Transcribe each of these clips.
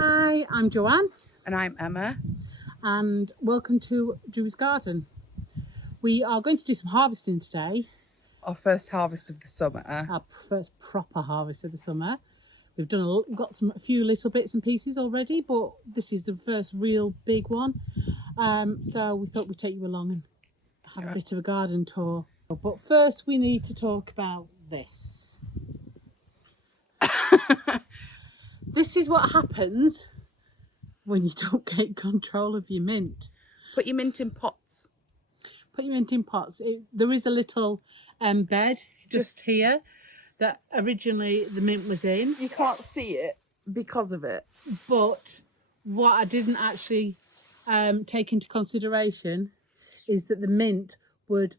Hi, I'm Joanne And I'm Emma. and welcome to Drew's Garden. We are going to do some harvesting today, Our first harvest of the summer. our first proper harvest of the summer. We've got a few little bits and pieces already, but this is the first real big one. So we thought we'd take you along and have a bit of a garden tour. But first we need to talk about this. This is what happens when you don't get control of your mint. Put your mint in pots. Put your mint in pots. There is a little bed just here that originally the mint was in. You can't see it because of it. But what I didn't actually take into consideration is that the mint would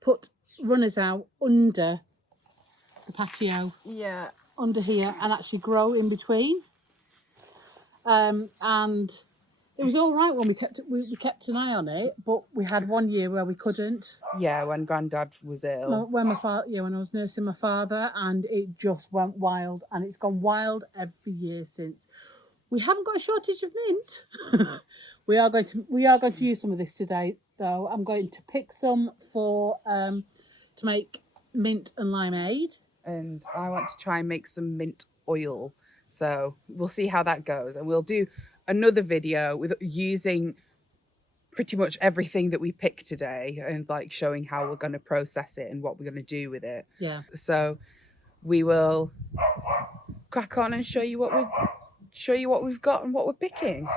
put runners out under the patio, Yeah. under here, and actually grow in between. And it was all right when we kept an eye on it, but we had one year where we couldn't. Yeah, when Grandad was ill. When I was nursing my father, and it just went wild, and it's gone wild every year since. We haven't got a shortage of mint. we are going to use some of this today, though. I'm going to pick some for to make mint and limeade. And I want to try and make some mint oil. So we'll see how that goes. And we'll do another video with using pretty much everything that we picked today and like showing how we're going to process it and what we're going to do with it. Yeah. So we will crack on and show you what we've got and what we're picking.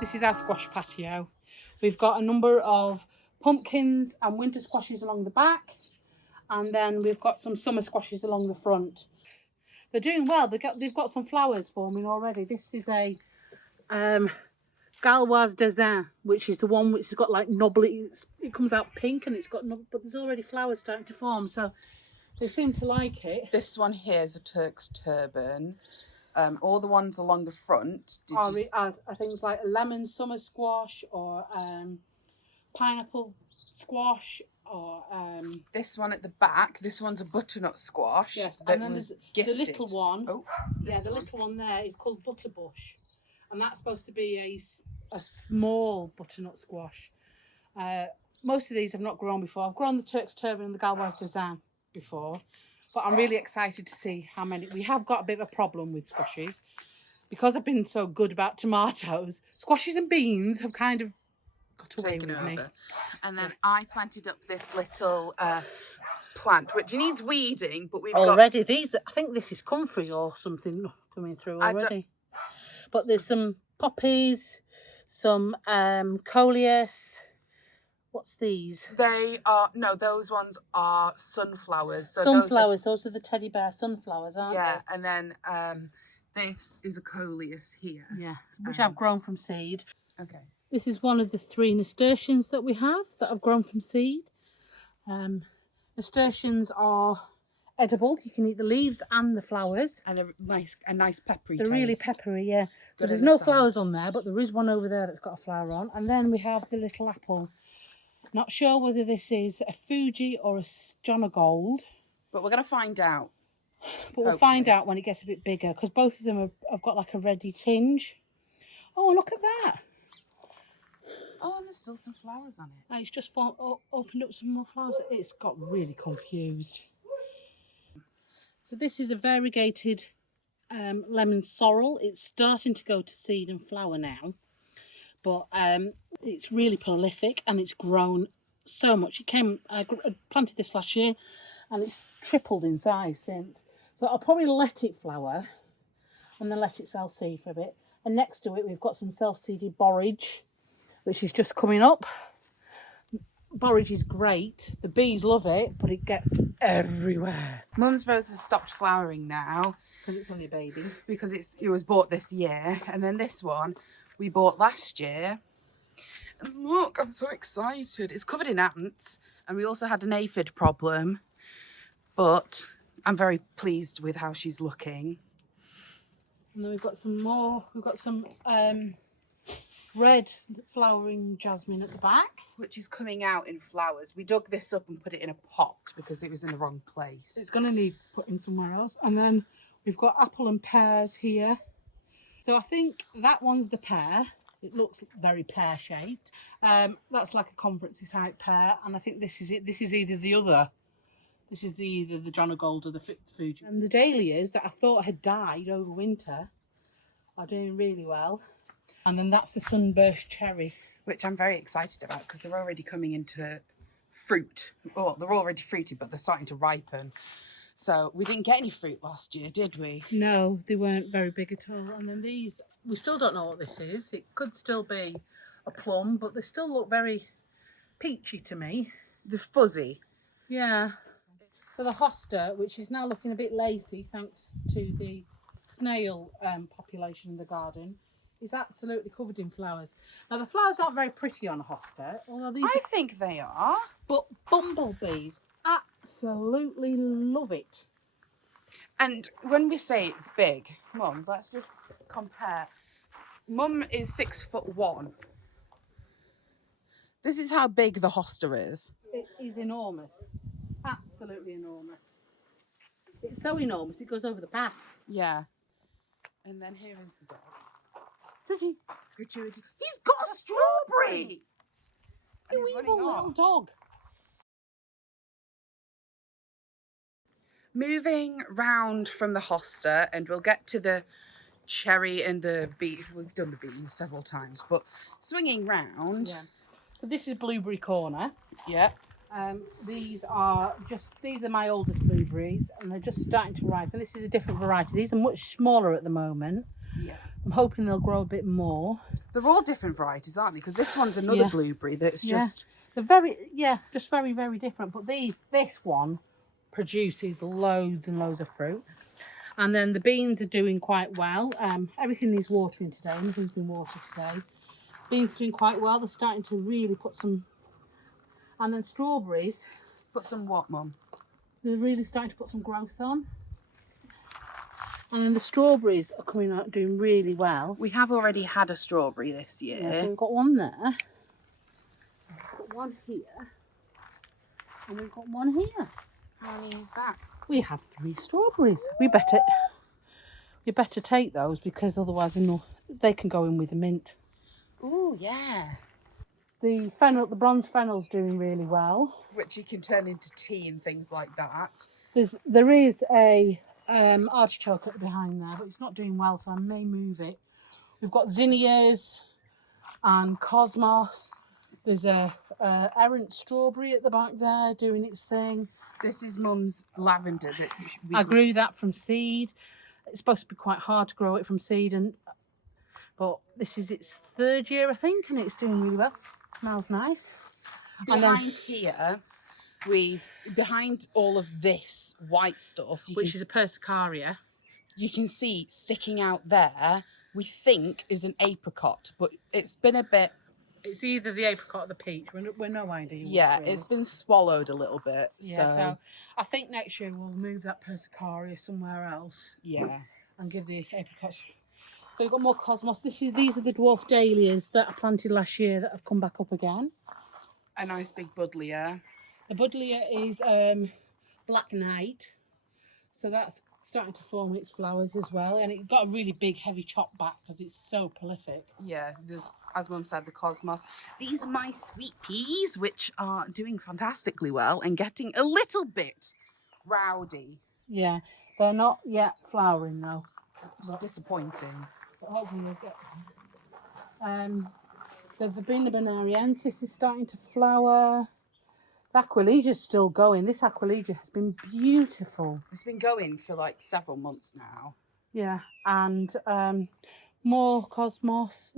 This is our squash patio. We've got a number of pumpkins and winter squashes along the back, and then we've got some summer squashes along the front. They're doing well. They've got some flowers forming already. This is a Gauloise d'Azin, which is the one which has got like knobbly. It comes out pink and it's got but there's already flowers starting to form. So they seem to like it. This one here is a Turk's turban. All the ones along the front are things like a lemon summer squash or pineapple squash or this one at the back. This one's a butternut squash. Yes, that and then was there's gifted. the little one. Oh, little one there is called butterbush, and that's supposed to be a small butternut squash. Most of these I've not grown before. I've grown the Turk's turban and the Gauloise d'Azin before, but I'm really excited to see how many. We have got a bit of a problem with squashes because I've been so good about tomatoes. Squashes and beans have kind of got away taken with over. me. And then I planted up this little plant, which needs weeding, but we've Already, these, I think this is comfrey or something coming through I already. But there's some poppies, some coleus. What's these? Those ones are sunflowers. So Sunflowers, those are the teddy bear sunflowers, aren't yeah, and then this is a coleus here. Yeah, which I've grown from seed. Okay. This is one of the 3 nasturtiums that we have that I've grown from seed. Nasturtiums are edible. You can eat the leaves and the flowers. And a nice peppery They're taste. really peppery, yeah. So Good there's in the no sun. flowers on there, but there is one over there that's got a flower on. And then we have the little apple. Not sure whether this is a Fuji or a John Gold, But we're going to find out. but we'll find out when it gets a bit bigger, because both of them have got like a reddy tinge. Oh, look at that. Oh, and there's still some flowers on it. It's just opened up some more flowers. It's got really confused. So this is a variegated lemon sorrel. It's starting to go to seed and flower now, but it's really prolific and it's grown so much. I planted this last year and it's tripled in size since. So I'll probably let it flower and then let it self-seed for a bit. And next to it, we've got some self-seeded borage, which is just coming up. Borage is great. The bees love it, but it gets everywhere. Mum's rose has stopped flowering now. Because it's only a baby. Because it was bought this year. And then this one we bought last year. And look, I'm so excited. It's covered in ants. And we also had an aphid problem. But I'm very pleased with how she's looking. And then we've got some more. We've got some red flowering jasmine at the back. Which is coming out in flowers. We dug this up and put it in a pot because it was in the wrong place. It's going to need putting somewhere else. And then We've got apple and pears here. So I think that one's the pear. It looks very pear-shaped. That's like a conference type pear, and I think this is it. This is either the other. This is either the John O'Gold or the Fuji. And the dahlias that I thought had died over winter are doing really well. And then that's the sunburst cherry, which I'm very excited about because they're already coming into fruit. Well, they're already fruited, but they're starting to ripen. So we didn't get any fruit last year, did we? No, they weren't very big at all. And then these, we still don't know what this is. It could still be a plum, but they still look very peachy to me. They're fuzzy. Yeah. So the hosta, which is now looking a bit lacy thanks to the snail population in the garden, is absolutely covered in flowers. Now the flowers aren't very pretty on a hosta, although these I think they are. but bumblebees absolutely love it. And when we say it's big, Mum, let's just compare. Mum is 6'1". This is how big the hosta is. It is enormous. Absolutely enormous. It's so enormous it goes over the path. Yeah. And then here is the dog. Pretty. Gratuitous. He's got a strawberry! And You he's evil running little off. dog. Moving round from the hosta, and we'll get to the cherry and the beet. We've done the beans several times, but swinging round. Yeah. So this is Blueberry Corner. Yeah. These are my oldest blueberries, and they're just starting to ripen. This is a different variety. These are much smaller at the moment. Yeah. I'm hoping they'll grow a bit more. They're all different varieties, aren't they? Because this one's another blueberry that's just... They're just very, very different. But this one produces loads and loads of fruit. And then the beans are doing quite well. Everything needs watering today. Nothing's been watered today. Beans are doing quite well. They're starting to really put some... And then strawberries. Put some what, Mum? They're really starting to put some growth on. And then the strawberries are coming out doing really well. We have already had a strawberry this year. Yeah, so we've got one there. We've got one here. And we've got one here. How many is that? We have 3 strawberries. We better take those because otherwise they can go in with the mint. Oh, yeah. The bronze fennel's doing really well. Which you can turn into tea and things like that. There is a artichoke at the behind there, but it's not doing well, so I may move it. We've got zinnias and cosmos. There's a errant strawberry at the back there doing its thing. This is Mum's lavender that I grew that from seed. It's supposed to be quite hard to grow it from seed, but this is its 3rd year, I think, and it's doing really well. It smells nice. Behind here, behind all of this white stuff, Which is a persicaria. You can see sticking out there, we think is an apricot, but it's been a bit... It's either the apricot or the peach. We're no idea. Yeah, it's been swallowed a little bit. Yeah, so I think next year we'll move that persicaria somewhere else. Yeah. And give the apricots. So we've got more cosmos. These are the dwarf dahlias that I planted last year that have come back up again. A nice big buddleia. The buddleia is Black Knight. So that's starting to form its flowers as well. And it got a really big, heavy chop back because it's so prolific. Yeah, there's, as Mum said, the cosmos. These are my sweet peas, which are doing fantastically well and getting a little bit rowdy. Yeah, they're not yet flowering though. It's disappointing. But hopefully you'll get the Verbena bonariensis is starting to flower. The Aquilegia's still going. This Aquilegia has been beautiful. It's been going for like several months now. Yeah, and more cosmos,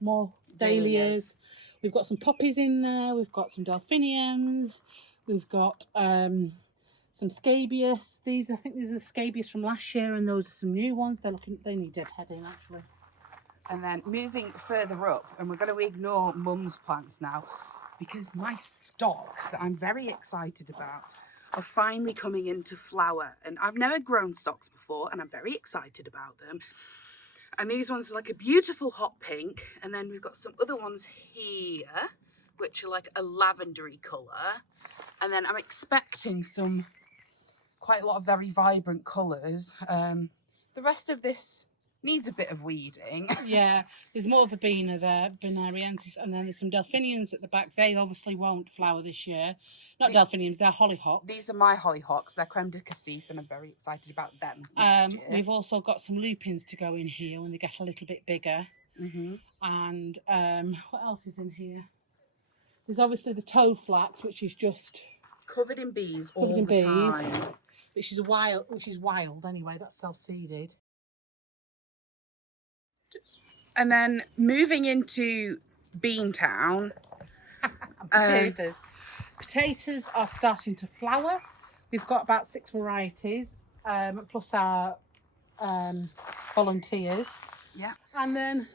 more dahlias. We've got some poppies in there. We've got some delphiniums. We've got some scabious. I think these are the scabious from last year, and those are some new ones. They need deadheading actually. And then moving further up, and we're going to ignore Mum's plants now, because my stocks that I'm very excited about are finally coming into flower. And I've never grown stocks before, and I'm very excited about them. And these ones are like a beautiful hot pink. And then we've got some other ones here, which are like a lavendery colour. And then I'm expecting quite a lot of very vibrant colours. The rest of this needs a bit of weeding. Yeah, there's more verbena there, Binariensis, and then there's some delphiniums at the back. They obviously won't flower this year. Not delphiniums, they're hollyhocks. These are my hollyhocks. They're creme de cassis, and I'm very excited about them next year. We've also got some lupins to go in here when they get a little bit bigger. And what else is in here? There's obviously the toe flax, which is just covered in bees all the time. Which is wild anyway. That's self-seeded. And then moving into Beantown. Potatoes. Potatoes are starting to flower. We've got about 6 varieties, plus our volunteers. Yeah. And then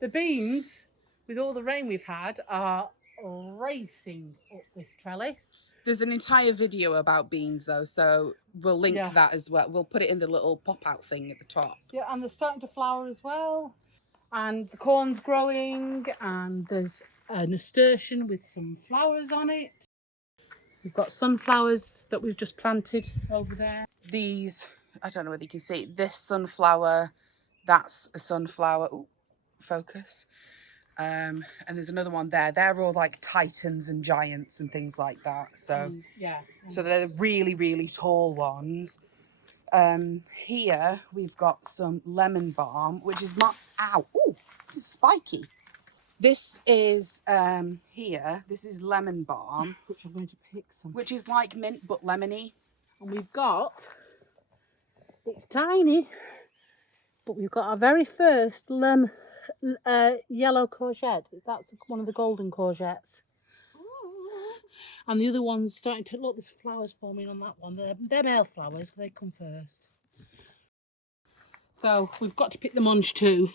the beans, with all the rain we've had, are racing up this trellis. There's an entire video about beans though, so we'll link that as well. We'll put it in the little pop-out thing at the top. Yeah, and they're starting to flower as well. And the corn's growing, and there's a nasturtium with some flowers on it. We've got sunflowers that we've just planted over there. These, I don't know whether you can see, this sunflower, that's a sunflower. Ooh, focus. And there's another one there. They're all like titans and giants and things like that. So so they're the really, really tall ones. Here we've got some lemon balm, which is ow, ooh, this is spiky. This is here. This is lemon balm, which I'm going to pick some. Which is like mint but lemony. And we've got, it's tiny, but we've got our very first yellow courgette. That's one of the golden courgettes. And the other one's starting to look, there's flowers forming on that one. They're male flowers, they come first. So we've got to pick the monge too.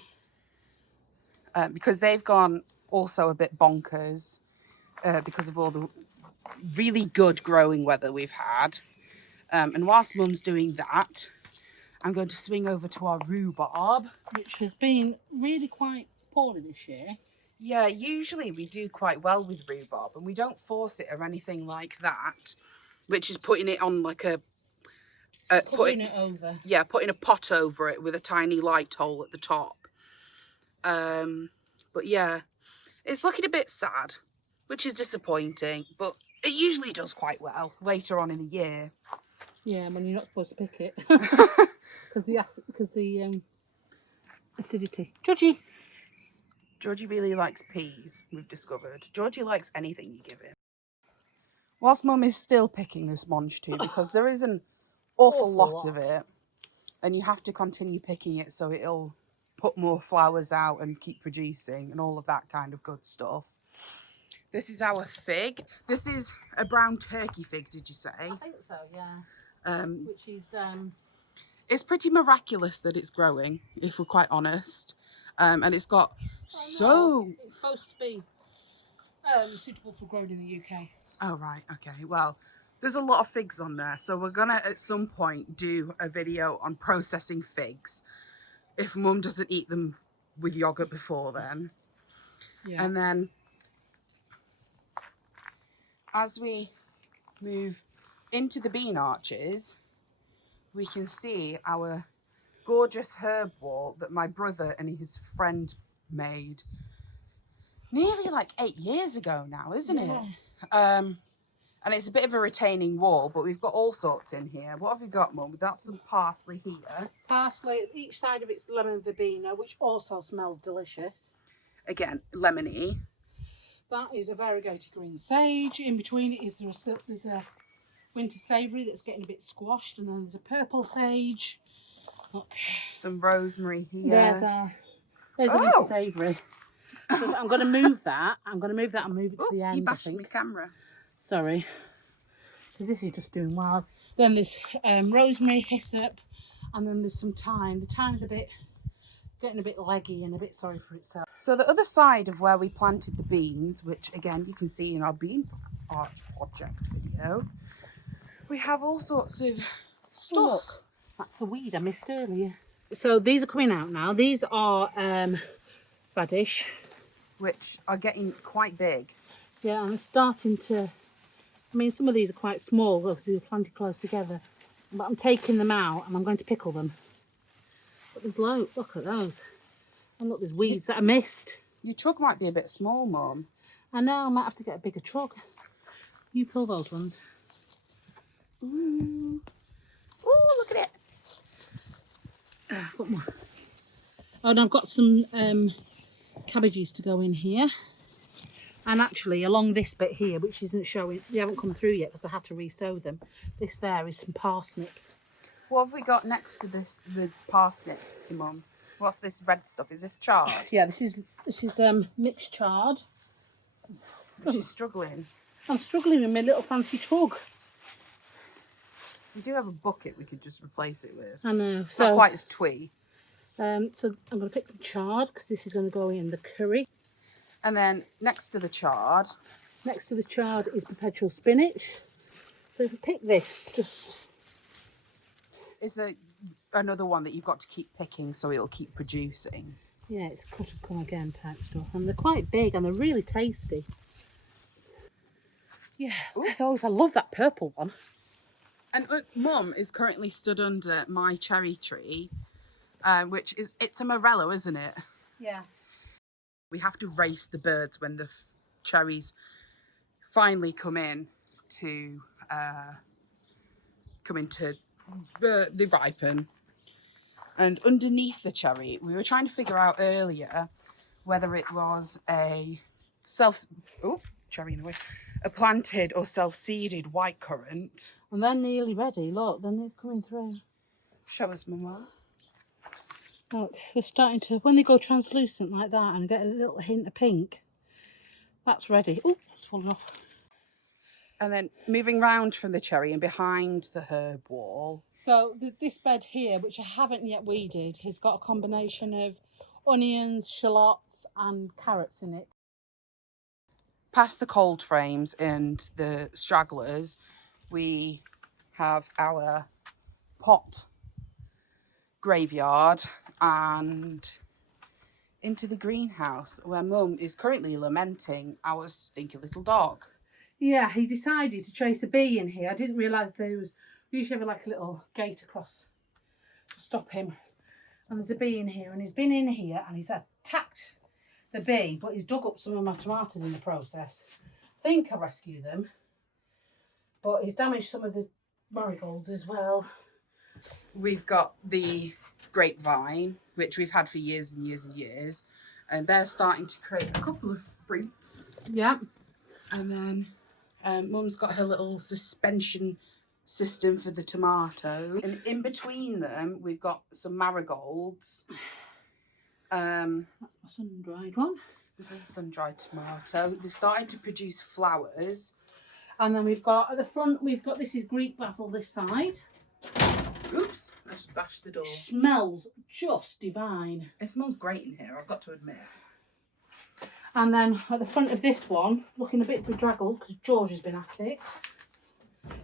Because they've gone also a bit bonkers because of all the really good growing weather we've had. And whilst Mum's doing that, I'm going to swing over to our rhubarb. Which has been really quite poorly this year. Yeah, usually we do quite well with rhubarb and we don't force it or anything like that, which is putting it on like putting it over. Yeah, putting a pot over it with a tiny light hole at the top. But yeah, it's looking a bit sad, which is disappointing, but it usually does quite well later on in the year. Yeah, when you're not supposed to pick it. Because the acidity. Georgie really likes peas, we've discovered. Georgie likes anything you give him. Whilst Mum is still picking this monge too, because there is an awful lot of it, and you have to continue picking it so it'll put more flowers out and keep producing and all of that kind of good stuff. This is our fig. This is a brown turkey fig, did you say? I think so, yeah. Which is... It's pretty miraculous that it's growing, if we're quite honest. And it's got it's supposed to be suitable for growing in the UK. Oh, right, okay. Well, there's a lot of figs on there, so we're gonna at some point do a video on processing figs if Mum doesn't eat them with yogurt before then. Yeah. And then as we move into the bean arches, we can see our gorgeous herb wall that my brother and his friend made nearly like 8 years ago now, isn't it? And it's a bit of a retaining wall, but we've got all sorts in here. What have we got, Mum? That's some parsley here. Parsley, each side of it's lemon verbena, which also smells delicious. Again, lemony. That is a variegated green sage. In between it is there's a winter savoury that's getting a bit squashed, and then there's a purple sage. Look. Some rosemary here. There's a winter savoury. So I'm going to move that. and move it to the end. You bashed my camera. Sorry, because this is just doing wild. Then there's rosemary, hyssop, and then there's some thyme. The thyme's getting a bit leggy and a bit sorry for itself. So the other side of where we planted the beans, which again you can see in our bean arch project video, we have all sorts of stuff. Look, that's a weed I missed earlier. So these are coming out now. These are radish, which are getting quite big. Yeah, I'm starting to. I mean, some of these are quite small because they were planted close together. But I'm taking them out and I'm going to pickle them. There's loads. Look at those. And look, there's weeds that I missed. Your truck might be a bit small, Mum. I know, I might have to get a bigger truck. You pull those ones. Ooh. Ooh, look at it. Got more. Oh, and I've got some cabbages to go in here. And actually, along this bit here, which isn't showing, they haven't come through yet because I had to re-sow them. This there is some parsnips. What have we got next to this? The parsnips, Mum. What's this red stuff? Is this chard? Yeah, this is mixed chard. She's struggling. I'm struggling with my little fancy trug. We do have a bucket we could just replace it with. I know. It's not quite as twee. So I'm going to pick some chard because this is going to go in the curry. And then next to the chard. Next to the chard is perpetual spinach. So if we pick this, just... Is another one that you've got to keep picking so it'll keep producing. Yeah, it's cut and come again type stuff. And they're quite big and they're really tasty. Yeah, those, I love that purple one. And Mum is currently stood under my cherry tree, which is, it's a morello, isn't it? Yeah. We have to race the birds when the cherries finally come in to they ripen. And underneath the cherry, we were trying to figure out earlier whether it was a planted or self-seeded white currant. And they're nearly ready. Look, they're coming through. Show us, Mama. Look, they're starting to, when they go translucent like that and get a little hint of pink, that's ready. Oh, it's fallen off. And then moving round from the cherry and behind the herb wall. So this bed here, which I haven't yet weeded, has got a combination of onions, shallots and carrots in it. Past the cold frames and the stragglers, we have our pot graveyard and into the greenhouse where Mum is currently lamenting our stinky little dog. Yeah, he decided to chase a bee in here. I didn't realise there was, we usually have like a little gate across to stop him. And there's a bee in here and he's been in here and he's attacked the bee, but he's dug up some of my tomatoes in the process. I think I rescued them, but he's damaged some of the marigolds as well. We've got the grapevine, which we've had for years and years and years, and they're starting to create a couple of fruits. Yeah. And then Mum's got her little suspension system for the tomato, and in between them we've got some marigolds. That's my sun-dried one. This is a sun-dried tomato. They're starting to produce flowers. And then we've got, at the front, we've got, this is Greek basil this side. Oops, I just bashed the door. Smells just divine. It smells great in here, I've got to admit. And then at the front of this one, looking a bit bedraggled because George has been at it,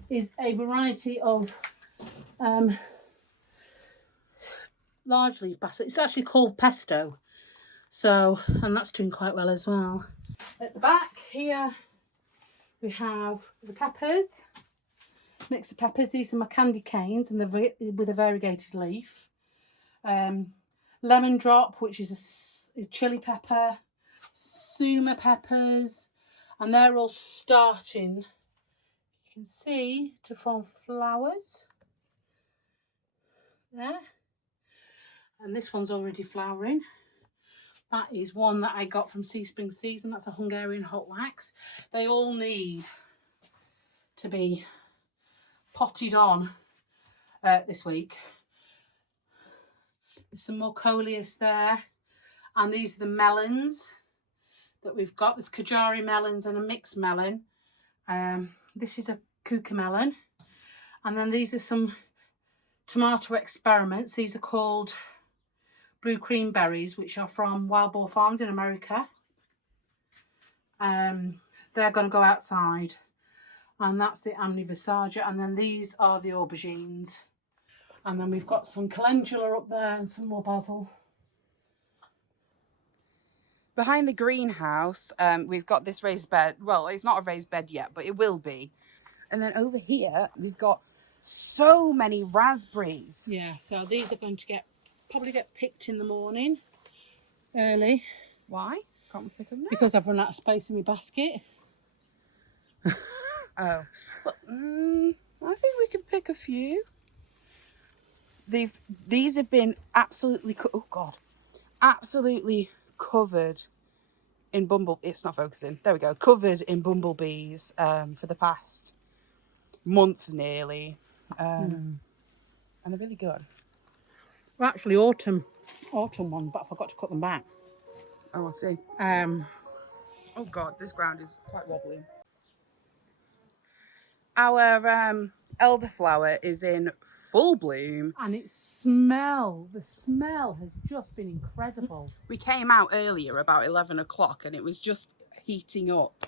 is a variety of large leaf basil. It's actually called pesto. So, and that's doing quite well as well. At the back here, we have the peppers. Mix of peppers. These are my candy canes and they're with a variegated leaf. Lemon drop, which is a chili pepper. Suma peppers, and they're all starting, you can see, to form flowers there. And this one's already flowering. That is one that I got from Seaspring Season. That's a Hungarian hot wax. They all need to be potted on this week. There's some more coleus there, and these are the melons that we've got. There's Kajari melons and a mixed melon. This is a cucamelon. And then these are some tomato experiments. These are called blue cream berries, which are from Wild Boar Farms in America. They're going to go outside. And that's the Amniversaria. And then these are the aubergines. And then we've got some calendula up there and some more basil. Behind the greenhouse, we've got this raised bed. Well, it's not a raised bed yet, but it will be. And then over here, we've got so many raspberries. Yeah, so these are going to get probably get picked in the morning early Why? Can't we pick them now? because I've run out of space in my basket. Oh, well, I think we can pick a few. These have been absolutely absolutely covered in It's not focusing. There we go. Covered in bumblebees for the past month nearly, and they're really good. Well, actually, autumn ones, but I forgot to cut them back. Oh, I see. Oh God, this ground is quite wobbly. Our elderflower is in full bloom. And the smell has just been incredible. We came out earlier about 11 o'clock and it was just heating up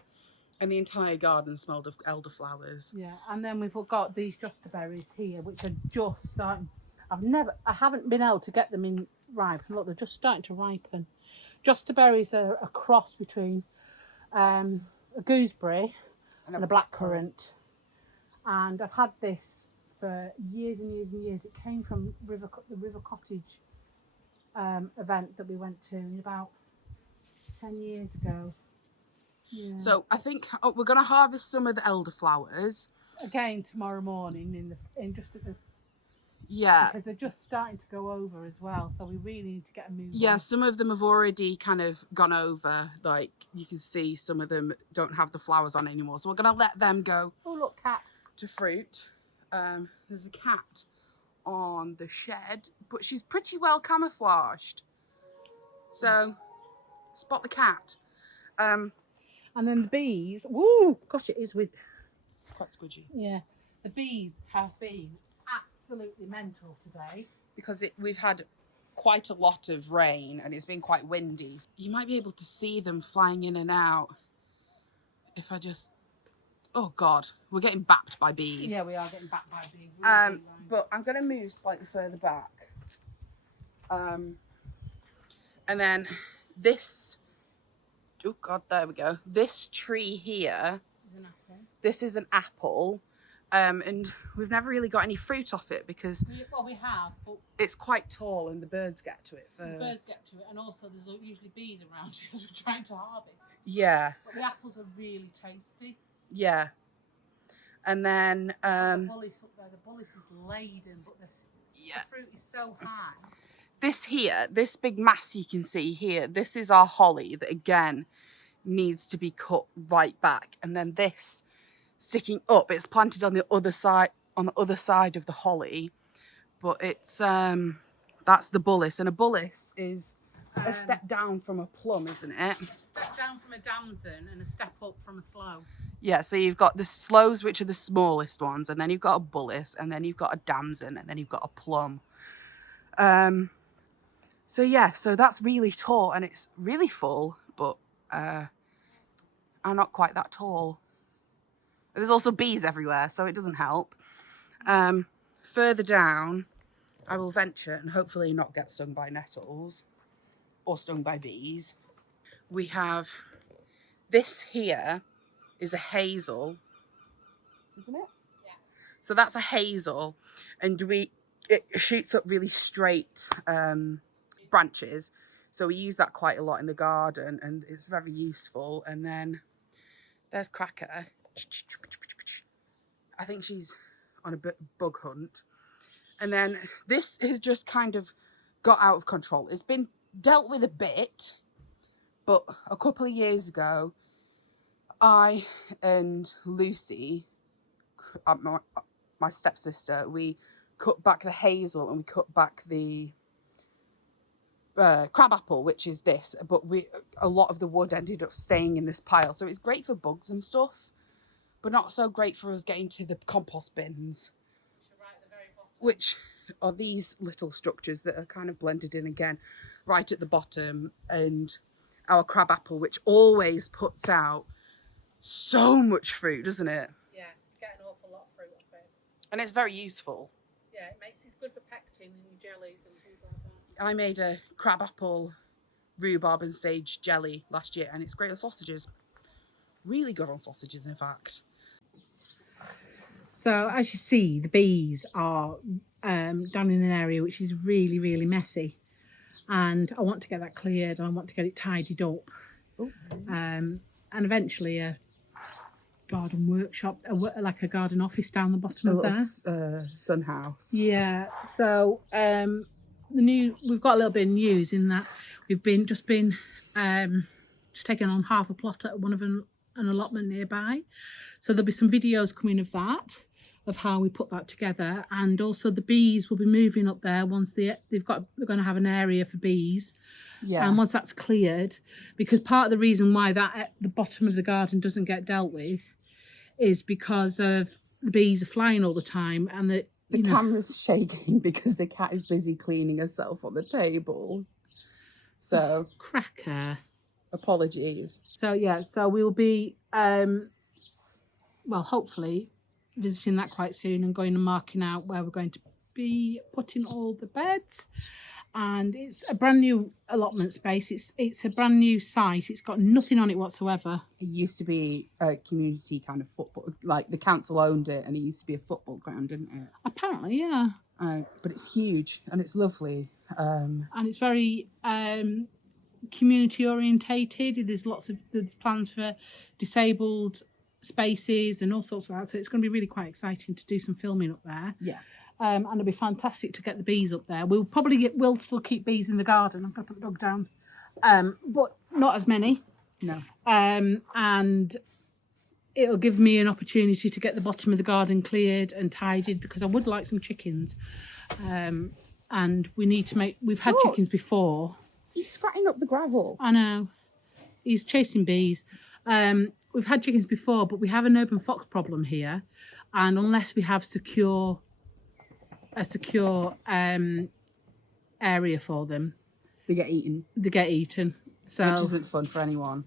and the entire garden smelled of elderflowers. Yeah, and then we've got these jostaberries here, which are just starting. I haven't been able to get them in ripen. Look, they're just starting to ripen. Jostaberries are a cross between a gooseberry and a blackcurrant. And I've had this for years and years and years. It came from the River Cottage event that we went to about 10 years ago. Yeah. So I think we're going to harvest some of the elderflowers. Again tomorrow morning Yeah. Because they're just starting to go over as well. So we really need to get a move Yeah, on. some of them have already kind of gone over. Like you can see some of them don't have the flowers on anymore. So we're going to let them go. Oh, look, cat. To fruit. There's a cat on the shed, but she's pretty well camouflaged. So spot the cat. And then the bees. Woo! Gosh, it is with. It's quite squidgy. Yeah. The bees have been absolutely mental today. Because we've had quite a lot of rain and it's been quite windy. You might be able to see them flying in and out. If I just... Oh God, we're getting bapped by bees. Yeah, we are getting bapped by bees. But I'm going to move slightly further back. And then this... Oh God, there we go. This tree here, this is an apple. And we've never really got any fruit off it because we have, but it's quite tall and the birds get to it first. The birds get to it, and also there's usually bees around because we're trying to harvest. Yeah. But the apples are really tasty. Yeah. And then the bullis up there, the bullis is laden, but the fruit is so high. This here, this big mass you can see here, this is our holly that again needs to be cut right back. And then this sticking up, it's planted on the other side of the holly, but it's that's the bullis, and a bullis is a step down from a plum, isn't it? A step down from a damson and a step up from a sloe. Yeah, so you've got the sloes, which are the smallest ones, and then you've got a bullis, and then you've got a damson, and then you've got a plum. So yeah, so that's really tall and it's really full, but I'm not quite that tall. There's also bees everywhere, so it doesn't help. Further down, I will venture and hopefully not get stung by nettles or stung by bees. We have this here is a hazel, isn't it? Yeah. So that's a hazel, and it shoots up really straight branches. So we use that quite a lot in the garden and it's very useful. And then there's Cracker. I think she's on a bug hunt. And then this has just kind of got out of control. It's been dealt with a bit, but a couple of years ago, I and Lucy, my stepsister, we cut back the hazel and we cut back the crabapple, which is this, but a lot of the wood ended up staying in this pile. So it's great for bugs and stuff, but not so great for us getting to the compost bins, which are these little structures that are kind of blended in again right at the bottom. And our crabapple, which always puts out so much fruit, doesn't it? Yeah, you get an awful lot of fruit off it. And it's very useful. Yeah, it's good for pectin and jellies and things like that. I made a crabapple, rhubarb and sage jelly last year, and it's great on sausages. Really good on sausages, in fact. So as you see, the bees are down in an area which is really, really messy. And I want to get that cleared and I want to get it tidied up. And eventually a garden workshop, like a garden office down the bottom of there. Sun house. Yeah. So we've got a little bit of news in that we've just been taking on half a plot at one of an allotment nearby. So there'll be some videos coming of that, of how we put that together, and also the bees will be moving up there once they're going to have an area for bees. Yeah. And once that's cleared, because part of the reason why that the bottom of the garden doesn't get dealt with is because of the bees are flying all the time, and the camera's shaking because the cat is busy cleaning herself on the table. So cracker. Apologies. So yeah, so we'll be hopefully visiting that quite soon and going and marking out where we're going to be putting all the beds. And it's a brand new allotment space. It's a brand new site. It's got nothing on it whatsoever. It used to be a community kind of football, like the council owned it, and it used to be a football ground, didn't it? Apparently, yeah. But it's huge and it's lovely. And it's very community orientated. There's plans for disabled spaces and all sorts of that. So it's going to be really quite exciting to do some filming up there. Yeah. And it'll be fantastic to get the bees up there. We'll still keep bees in the garden. I'm going to put the dog down, but not as many. No. And it'll give me an opportunity to get the bottom of the garden cleared and tidied, because I would like some chickens. And we need to we've had chickens before. He's scratching up the gravel. I know. He's chasing bees. We've had chickens before, but we have an urban fox problem here. And unless we have a secure area for them, They get eaten. So, which isn't fun for anyone.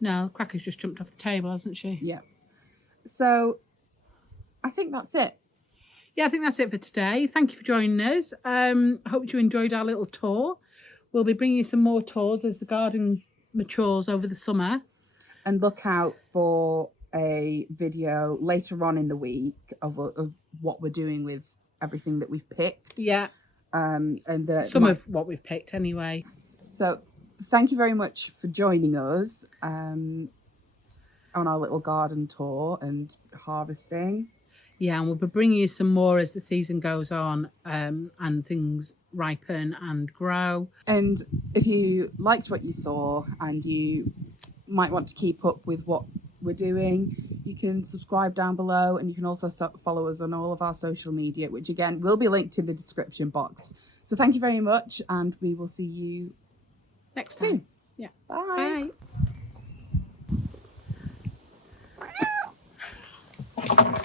No, Cracker's just jumped off the table, hasn't she? Yeah. So I think that's it. Yeah, I think that's it for today. Thank you for joining us. I hope you enjoyed our little tour. We'll be bringing you some more tours as the garden matures over the summer. And look out for a video later on in the week of what we're doing with everything that we've picked. Yeah. And some of what we've picked anyway. So thank you very much for joining us on our little garden tour and harvesting. Yeah, and we'll be bringing you some more as the season goes on, and things ripen and grow. And if you liked what you saw and you might want to keep up with what we're doing, you can subscribe down below, and you can also follow us on all of our social media, which again will be linked in the description box. So thank you very much, and we will see you next soon. Yeah. Bye. Bye.